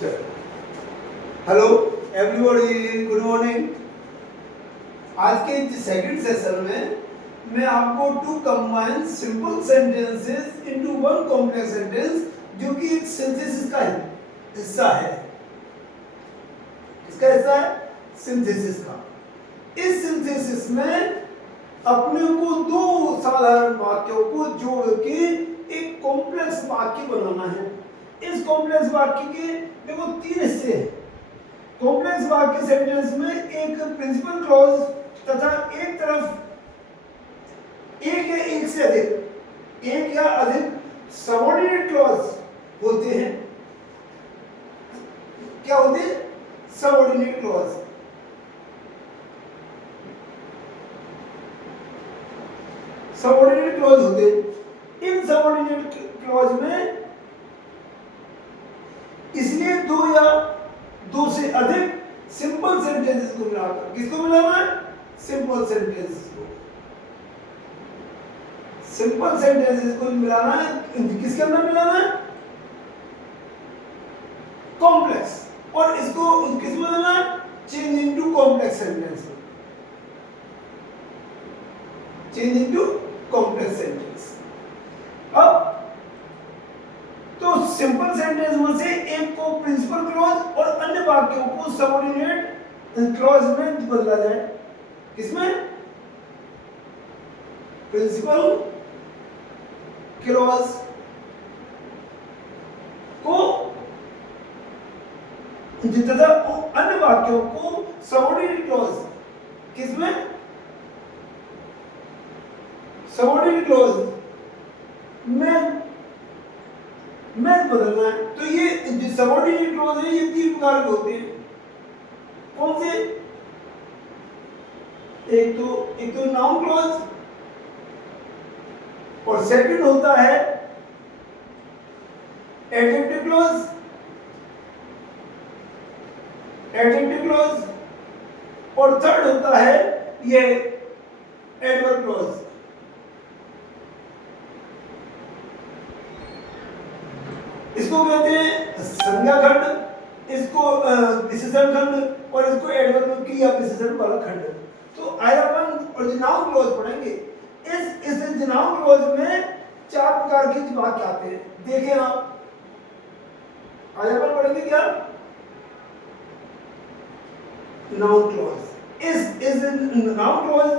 Hello everybody, good morning. आज के second session में मैं आपको to combine simple sentences into one complex sentence, जो कि एक सिंथेसिस का हिस्सा है। इसका हिस्सा है सिंथेसिस का। इस सिंथेसिस में अपने को दो साधारण वाक्यों को जोड़ के एक कॉम्प्लेक्स वाक्य बनाना है। इस कॉम्प्लेक्स वाक्य के देखो तीन हिस्से हैं। कॉम्प्लेक्स वाक्य सेंटेंस में एक प्रिंसिपल क्लॉज तथा एक तरफ एक या एक से अधिक, एक या अधिक सबऑर्डिनेट क्लॉज होते हैं। क्या होते हैं? Subordinate clause. सबऑर्डिनेट क्लॉज होते हैं। इन सबऑर्डिनेट क्लॉज में इसलिए दो या दो से अधिक सिंपल सेंटेंसेस को मिलाकर, किसको मिलाना है? सिंपल सेंटेंसेस को। सिंपल सेंटेंसेस को मिलाना है। किसके अंदर मिलाना है? कॉम्प्लेक्स। और इसको किस में मिलाना है? Change into complex sentence. Change into complex sentence. अब तो सिंपल सेंटेंस में से एक को प्रिंसिपल क्लॉज और अन्य वाक्यों को सबऑर्डिनेट क्लॉज में बदला जाए। किसमें? प्रिंसिपल क्लॉज को तथा अन्य वाक्यों को सबऑर्डिनेट क्लॉज, किसमें? सबऑर्डिनेट क्लॉज में बदलना है। तो ये जो सबऑर्डिनेट क्लॉज है ये तीन प्रकार के होते हैं। कौन से? एक तो नाउन क्लॉज, और सेकंड होता है एडजेक्टिव क्लॉज, और थर्ड होता है ये एडवर्ब क्लॉज। इसको कहते हैं संज्ञा खंड, इसको विशेषण खंड, और इसको एडवर्ब क्रिया विशेषण वाला खंड। तो आज अपन नाउन क्लॉज पढ़ेंगे। इस नाउन क्लॉज में चार प्रकार के वाक्य आते हैं। देखें आप, आज अपन पढ़ेंगे क्या? Noun clause. इस नाउन क्लॉज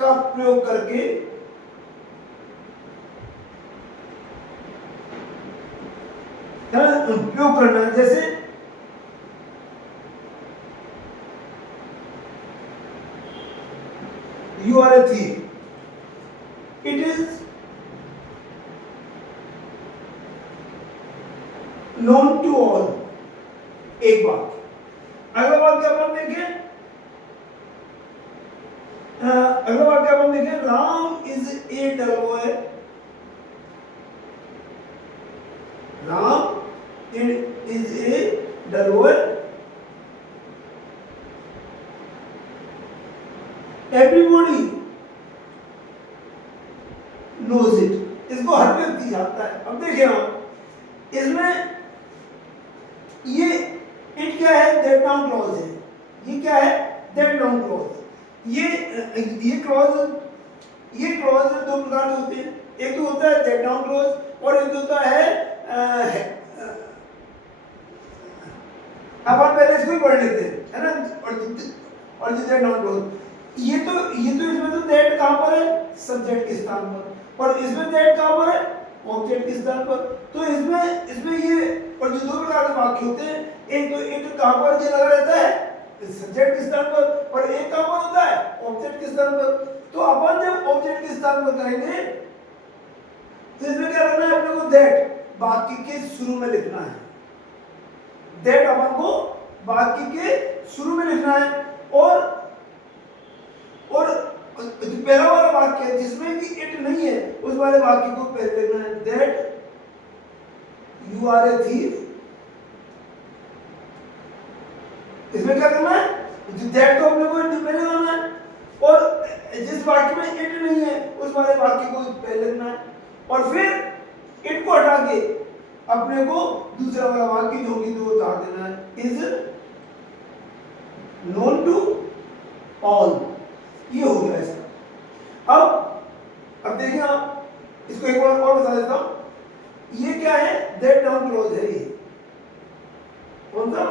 का प्रयोग करके उपयोग करना है। जैसे you are a thief, it is known to all. एक बात। अगला वाक्य अपन देखें, Ram is a dull boy. Ram is a dull boy. Everybody knows it. इसको हर व्यक्ति जानता है। अब देखिए आप, इसमें ये इट क्या है? दैट नाउन क्लॉज है। ये क्या है? That noun clause. ये क्लॉज दो प्रकार के होते हैं। एक तो होता है दैट नाउन क्लॉज, और एक होता है अपन पहले इसको ही पढ़ लेते हैं, है ना? और जितना नाउन क्लॉज, ये तो इसमें तो दैट कहां पर है? सब्जेक्ट के स्थान पर। और इसमें दैट कहां पर है? ऑब्जेक्ट के स्थान पर। तो इसमें ये और जो दो प्रकार के वाक्य होते हैं, एक कहां पर ये लगा रहता है? सब्जेक्ट के स्थान पर। और एक कहां पर होता है? ऑब्जेक्ट के स्थान पर। तो अपन जब ऑब्जेक्ट के स्थान पर करेंगे तो इसमें क्या करना है? अपने को दैट वाक्य के शुरू में लिखना है। दैट अपन को वाक्य के शुरू में लिखना है। और पहला वाला वाक्य है जिसमें कि इट नहीं है, उस वाले वाक्य को पहले लिखना है। That you are a thief। इसमें क्या करना है? दैट को अपने को पहले लगाना है, और जिस वाक्य में इट नहीं है उस वाले वाक्य को पहले लिखना है। और फिर इट को हटा के अपने को दूसरा वाला वाक्य जो भी तो उतार देना है, इज नोन टू ऑल। ये हो गया ऐसा। अब देखिए आप इसको एक बार और बता देता हूं। ये क्या है, दैट नाउन क्लॉज है। ये कौन सा,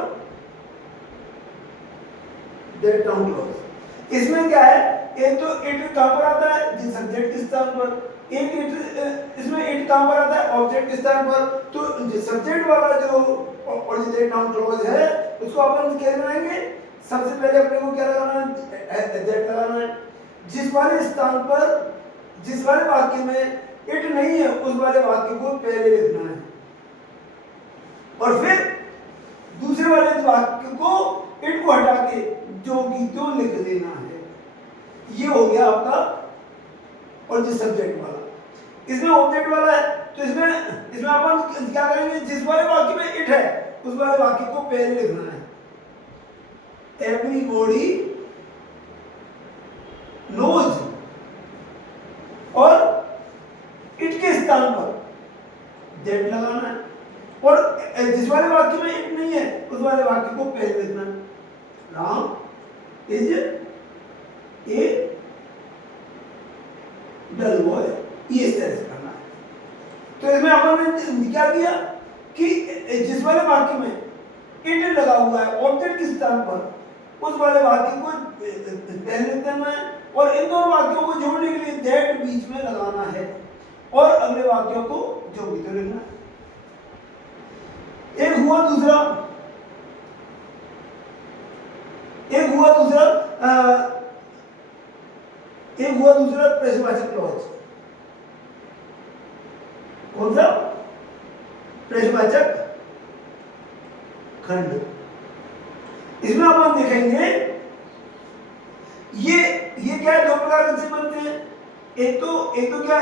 दैट नाउन क्लॉज। इसमें क्या है, एक तो इट कहां पर आता है, जिस सब्जेक्ट के स्थान पर, एक इसमें इट कहां पर आता है, ऑब्जेक्ट के स्थान पर। तो सब्जेक्ट वाला जो और जो दैट नाउन क्लॉज है उसको अपन क्या बनाएंगे, सबसे पहले अपने को क्या लगाना है, दैट लगाना है। जिस वाले स्थान पर, जिस वाले वाक्य में इट नहीं है उस वाले वाक्य को पहले लिखना है, और फिर दूसरे वाले वाक्य को इट को हटा के जो की त्यों लिख देना है। ये हो गया आपका। और जो सब्जेक्ट वाला, इसमें ऑब्जेक्ट वाला है, तो इसमें अपन क्या करेंगे, जिस वाले वाक्य में इट है उस वाले वाक्य को पहले लिखना है। एवरीबॉडी नोज, और इट के स्थान पर दैट लगाना है, और जिस वाले वाक्य में इट नहीं है उस वाले वाक्य को पहले लिखना है। Ram is a dull boy, ये इस तरह से करना है। तो इसमें अपन ने क्या किया कि जिस वाले वाक्य में इट लगा हुआ है ऑब्जेक्ट के स्थान पर उस वाले वाक्य को पहले लिख देना है, और इन दोनों वाक्यों को जोड़ने के लिए दैट बीच में लगाना है, और अगले वाक्यों को जो भी तो लिखना है। एक हुआ दूसरा प्रश्नवाचक क्लॉज। कौन सा, प्रश्नवाचक खंड। इसमें अपन देखेंगे ये क्या है, दो प्रकार से बनते हैं। एक तो क्या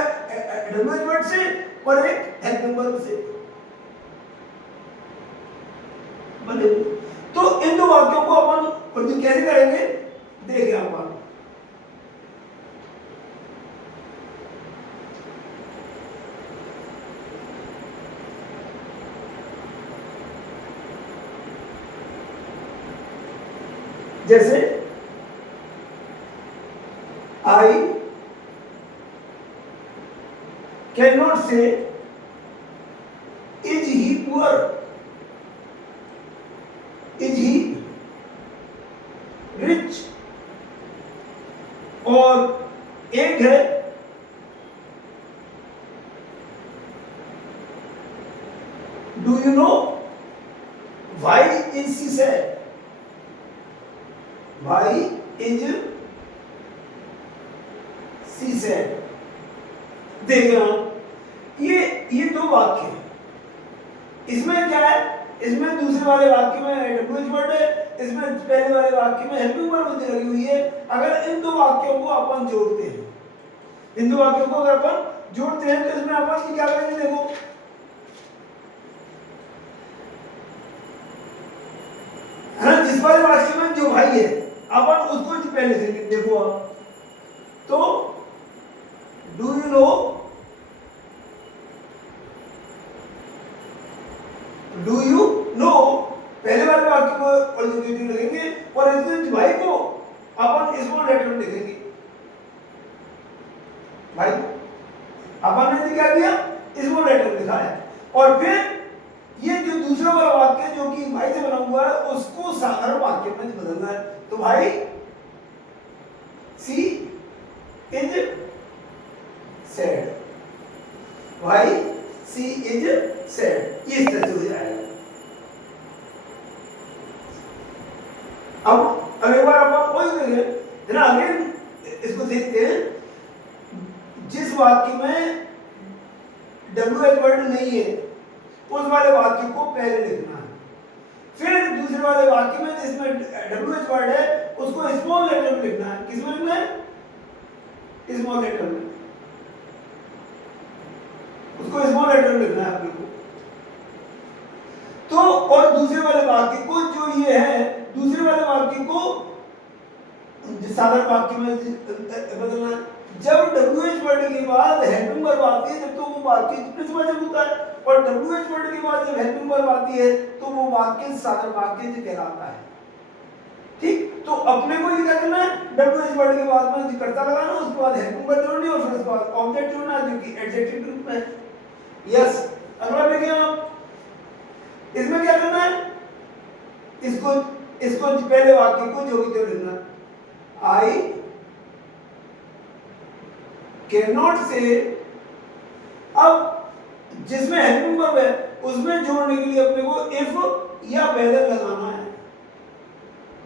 डब्ल्यूएच वर्ड से और एक हेल्पिंग वर्ब से बने। तो इन दो वाक्यों को अपन कैसे करेंगे देखिए आप। जैसे आई कैन नॉट से is he poor, is he rich, और एक है do you know why is she said, why is she said. देखना ये दो वाक्य हैं। इसमें क्या है, इसमें दूसरे वाले वाक्य में डब्ल्यूएच वर्ड है, इसमें पहले वाले वाक्य में हेल्पिंग वर्ब लगी हुई है। अगर इन दो वाक्यों को अपन जोड़ते हैं, इन दो वाक्यों को अगर अपन जोड़ते हैं तो इसमें अपन क्या करेंगे, देखो जिस वाले वाक्य में जो भाई है अपन उसको पहले से देखो आप। तो do you know, do you know पहले वाले वाक्य को पॉजिटिव लिखेंगे, और इस भाई को अपन स्मॉल लेटर में लिखेंगे। भाई अपन ने क्या किया, स्मॉल लेटर लिखा है, और फिर ये जो दूसरा वाला वाक्य जो कि भाई से बना हुआ है उसको साधारण वाक्य में बदलना है। तो भाई सी इज सैड, भाई सी इज सैड, इस तरह से हो जाएगा। अब एक बार आप कोई देखें ना, अगेन इसको देखते हैं। जिस वाक्य में डब्ल्यूएच वर्ड नहीं है उस वाले वाक्य को पहले लिखना है, फिर दूसरे वाले वाक्य में जिसमें डब्ल्यूएच वर्ड है उसको स्मॉल लेटर में लिखना है। किसमें लिखना है, स्मॉल लेटर में, उसको स्मॉल लेटर में लिखना है आपको। तो और दूसरे वाले वाक्य को जो ये है, दूसरे वाले वाक्य को साधारण वाक्य में बदलना है। जब डब्ल्यूएच वर्ड के बाद हेल्पिंग वर्ब आती है जब तो वो वाक्य प्रश्नवाचक होता है, और WH वर्ड के बाद जब हेल्पिंग वर्ब आती है तो वो वाक्य साधारण वाक्य कहलाता है। ठीक, तो अपने को ये क्या करना है, WH वर्ड के बाद में कर्ता लगाना, उसके बाद हेल्पिंग वर्ब जोड़नी और फिर उसके बाद ऑब्जेक्ट जोड़ना जो कि एडजेक्टिव के रूप में है। यस, अगला देखिए आप, इसमें क्या करना है, इसको पहले वाक्य को जो भी तो लिखना, आई कैन नॉट से। अब जिसमें हेल्पिंग वर्ब है उसमें जोड़ने के लिए अपने को इफ या वेदर लगाना है।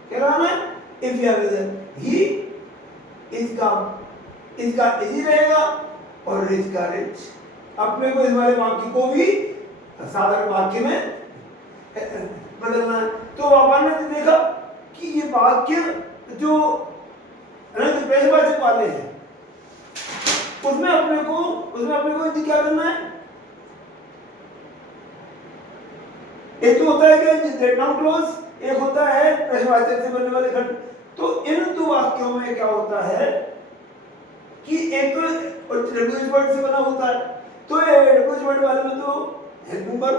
क्या लगाना है, इफ या वेदर। ही इसका इजी रहेगा और रिच का रिच। अपने को इस वाले वाक्य को भी साधारण वाक्य में बदलना है। तो अपन ने देखा कि ये वाक्य जो पेशवाचक वाले हैं उसमें अपने को क्या करना है, एक तो होता है कि नाउन क्लॉज, एक होता है प्रश्नवाचक से बनने वाले खंड। तो इन दो वाक्यों में क्या होता है कि एक WH वर्ड से बना होता है, तो WH वर्ड वाले में तो हेल्पिंग वर्ब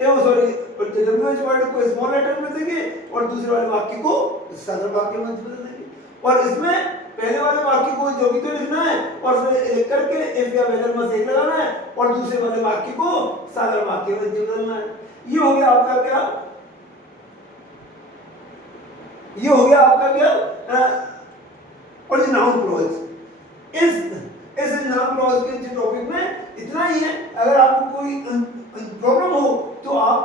WH वर्ड को स्मॉल लेटर में देंगे और दूसरे वाले वाक्य को साधारण वाक्य में बदल देंगे। और इसमें पहले वाले वाक्य को जो भी तो लिखना है और फिर लिख करके इफ या वेदर में से एक लगाना है और दूसरे वाले वाक्य को साधारण वाक्य में बदलना है। ये हो गया आपका क्या, ये हो गया आपका क्या और नाउन क्लॉज। इस नाउन क्लॉज के टॉपिक में इतना ही है। अगर आपको कोई प्रॉब्लम हो तो आप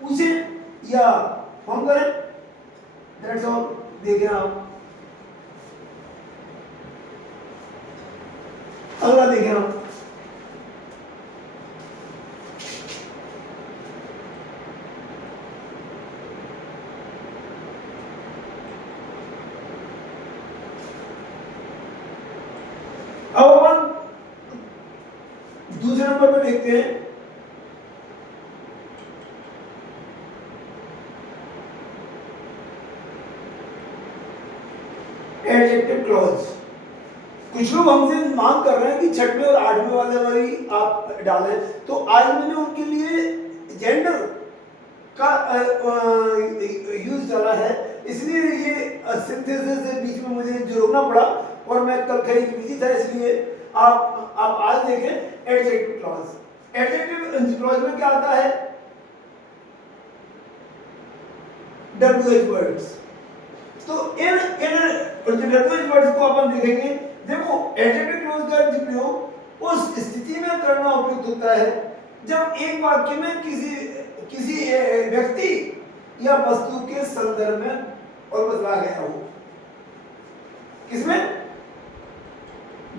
पूछें या फोन करें, दैट्स ऑल। देखें आप अगला देखें आप, अब अपन दूसरे नंबर पर देखते हैं एडजेक्टिव क्लॉज। कुछ लोग हमसे मांग कर रहे हैं कि 6वें और 8वें वाले वाली आप डालें, तो आज मैंने उनके लिए जेंडर का यूज डाला है, इसलिए ये सिंथेसिस से बीच में मुझे जोड़ना पड़ा और मैं कल कहीं बिजी था, इसलिए आप आज देखें एडजेक्टिव क्लॉज। एडजेक्टिव क्लॉज में क्या आता है, WH वर्ड्स। तो इन WH वर्ड्स को अपन देखेंगे। देखो एडजेक्टिव क्लॉज का प्रयोग उस स्थिति में करना उपयुक्त होता है जब एक वाक्य में किसी व्यक्ति या वस्तु के संदर्भ में और बदला गया हो। किसमें,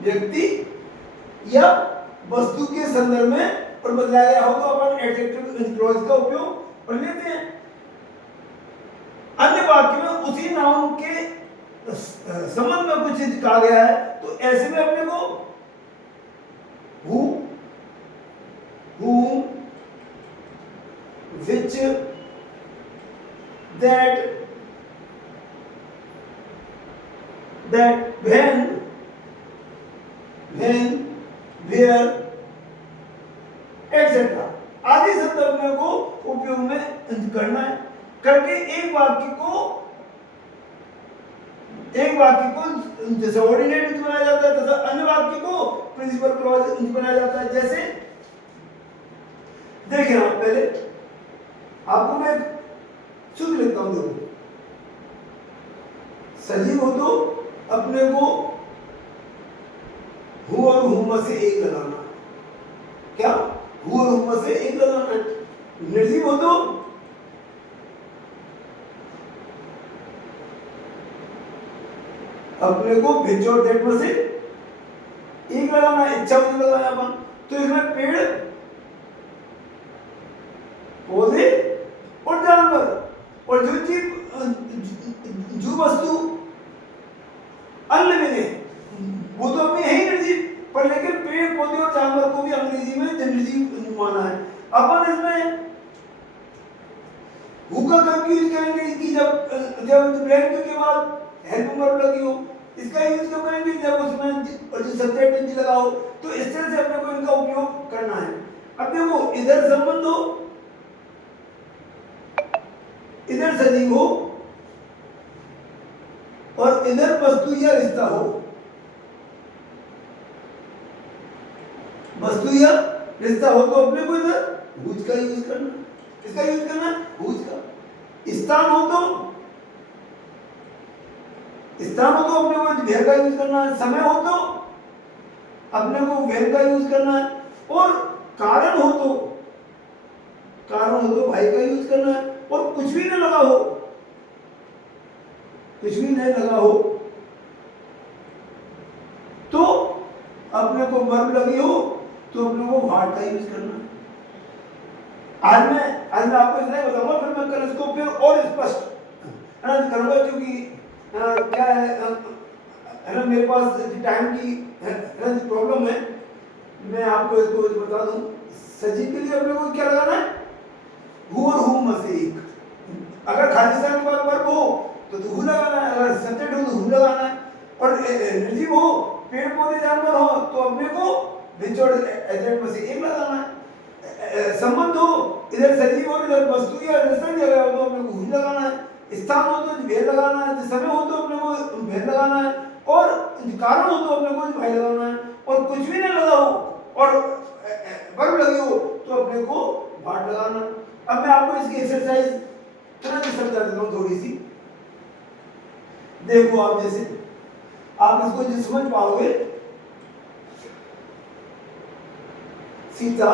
व्यक्ति या वस्तु के संदर्भ में और बदला गया हो तो अपन एडजेक्टिव क्लॉज का उपयोग कर लेते हैं। अन्य वाक्य में उसी नाउन के संबंध में कुछ कहा गया है तो ऐसे में अपने को who, whom, which, that, when, where, etc. आदि संदर्भ को उपयोग में करना है। करके एक वाक्य को सबऑर्डिनेट बनाया जाता है तथा अन्य वाक्य को प्रिंसिपल क्लॉज बनाया जाता है। जैसे देखें आप, पहले आपको मैं शुद्ध लिखता हूं, देखो सजीव हो तो अपने को हु और हुम से एक लगाना। क्या, हु और हुम से एक लगाना है। निर्जीव हो तो अपने को भिज और दैट में से एक लगाना है। इच्छा में लगाया अपन, तो इसमें पेड़, पौधे और जानवर और जो चीज जो वस्तु अन्य मिले वो तो अभी है ही निर्जीव, पर लेकिन पेड़ पौधे और जानवर को भी अंग्रेजी में निर्जीव माना है। अपन इसमें हुक्का कब यूज करेंगे कि जब ब्लैंक के बाद हेल्पिंग वर्ब लगी हो। इसका यूज कब करेंगे, जब उसमें सब्जेक्ट लगा हो। तो इस तरह से अपने को इनका उपयोग करना है। अब देखो इधर संबंध हो, इधर सजीव हो और इधर वस्तु या रिश्ता हो, वस्तु या रिश्ता हो, तो अपने को इधर भुज का यूज करना, इसका यूज करना भुज का। स्थान हो तो अपने को वेर का यूज करना है, समय हो तो अपने को वेर का यूज करना है, और कारण हो तो भाई का यूज करना है। और कुछ भी नहीं लगा हो, कुछ भी नहीं लगा हो तो अपने को वर्ब लगी हो तो अपने को भाट का यूज करना है। आज मैं आपको इतना ही बताऊंगा, फिर मैं कल इसको फिर और स्पष्ट करूंगा, क्योंकि क्या है ना, मेरे पास टाइम की प्रॉब्लम है। मैं आपको इसको बता दूं, सजीव के लिए अपने को क्या लगाना है, हु और हु में से एक। अगर खालिस्तान के बाद वर्ब हो तो हु लगाना है, अगर सब्जेक्ट हो तो हु लगाना है, और निर्जीव हो, पेड़ पौधे जानवर हो तो अपने को विचोड़ एजेंट में से एक लगाना है। संबंध हो, इधर सजीव और इधर वस्तु या रिश्ता दिया गया हो तो अपने को हु लगाना है। स्थान हो तो वेर लगाना है, समय हो तो अपने को वेर लगाना है, और कारण हो तो अपने को भाई लगाना है। और कुछ भी नहीं लगा हो और वर्ब लगी हो तो अपने को भाट लगाना। अब मैं आपको इसकी एक्सरसाइज समझा देता हूँ थोड़ी सी। देखो आप जैसे आप इसको जो समझ पाओगे, Sita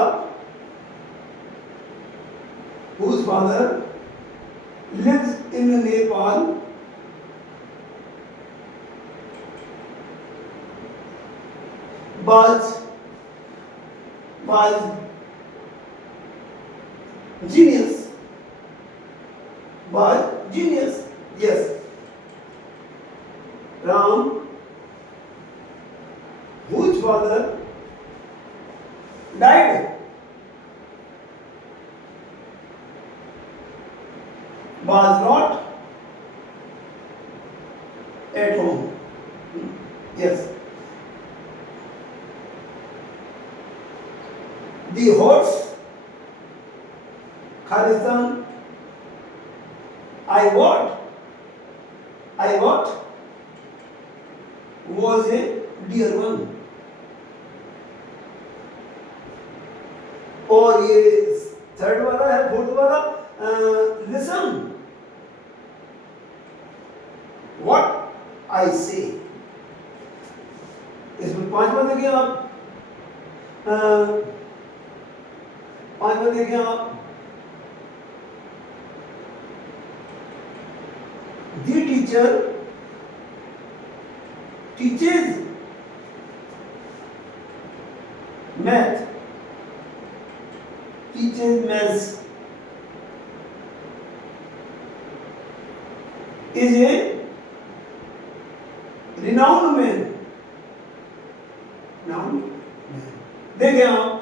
whose father lives in Nepal was genius, yes. Ram, whose father died, was not at home, yes. The horse Khalistan I bought was a dear one। और ये थर्ड वाला है, फोर्थ वाला, listen what I say। इसमें पांचवा देखिए आप, पांचवा देखिए आप, the teacher teaches math is a renowned man। देखें आप,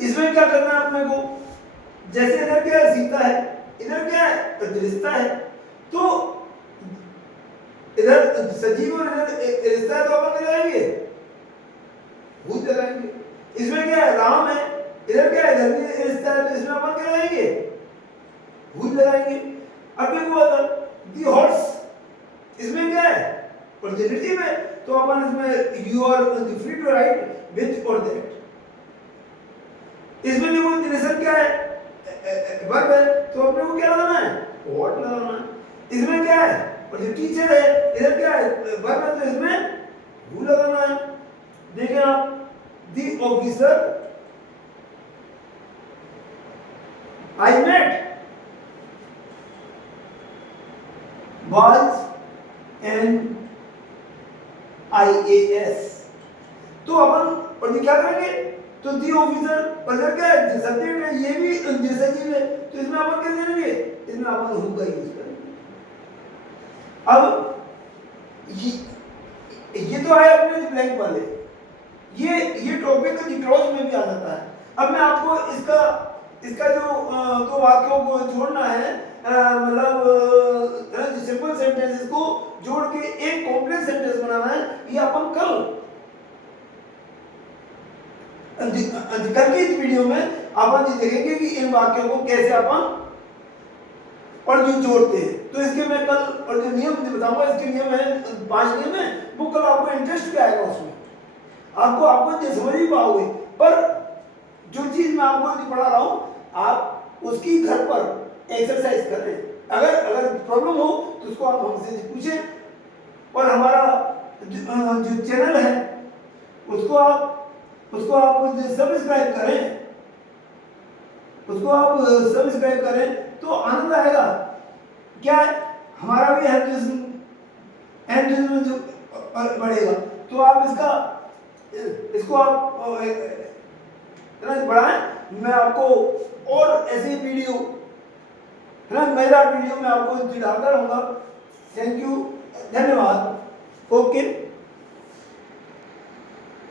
इसमें क्या करना है अपने को, जैसे इधर क्या है, सीता है, इधर क्या है, रिश्ता है, तो इधर सजीव और इधर रिश्ता है तो अपन लगाएंगे भूत लगाएंगे। इसमें क्या है, राम है, इधर क्या है, इधर भी रिश्ता है, तो इसमें अपन क्या लगाएंगे, भूत लगाएंगे। अब एक हुआ था दी हॉर्स, इसमें क्या है, पॉजिटिव है, तो अपन इसमें you are free to write which और दैट। इसमें देखो रिलेशन क्या है, वर्ब है, तो अपने को क्या लगाना है, व्हाट लगाना है। इसमें क्या है, और जो टीचर है, इधर क्या है, वर्ब है, तो इसमें हु लगाना है। देखें आप, the officer I met was an IAS। तो अपन और क्या करेंगे, तो दी ऑफिसर पर क्या है, सब्जेक्ट है, ये भी सजीव है, तो इसमें अपन क्या करेंगे, इसमें अपन हु का यूज करेंगे। अब ये तो है अपने ब्लैंक वाले, ये टॉपिक डिटॉच में भी आ जाता है। अब मैं आपको इसका जो दो वाक्यों को जोड़ना है, मतलब सिंपल सेंटेंसेस को जोड़ के एक कॉम्प्लेक्स सेंटेंस बनाना है, ये अपन कल कल की इस वीडियो में अपन ये देखेंगे कि इन वाक्यों को कैसे अपन और जो जोड़ते हैं। तो इसके मैं कल और जो नियम बताऊंगा, इसके नियम है 5 नियम है, वो कल आपको इंटरेस्ट भी आएगा उसमें, आपको ये समझ ही पाओगे। पर जो चीज मैं आपको पढ़ा रहा हूँ आप उसकी घर पर एक्सरसाइज करें। अगर प्रॉब्लम हो तो उसको आप हमसे पूछें। और हमारा जो चैनल है उसको आप सब्सक्राइब करें, तो आनंद आएगा। क्या हमारा भी हेल्थ जो बढ़ेगा। तो आप इसको आप बढ़ाएं। मैं आपको और ऐसी वीडियो मजेदार वीडियो में आपको डालता रहूंगा। थैंक यू, धन्यवाद। ओके।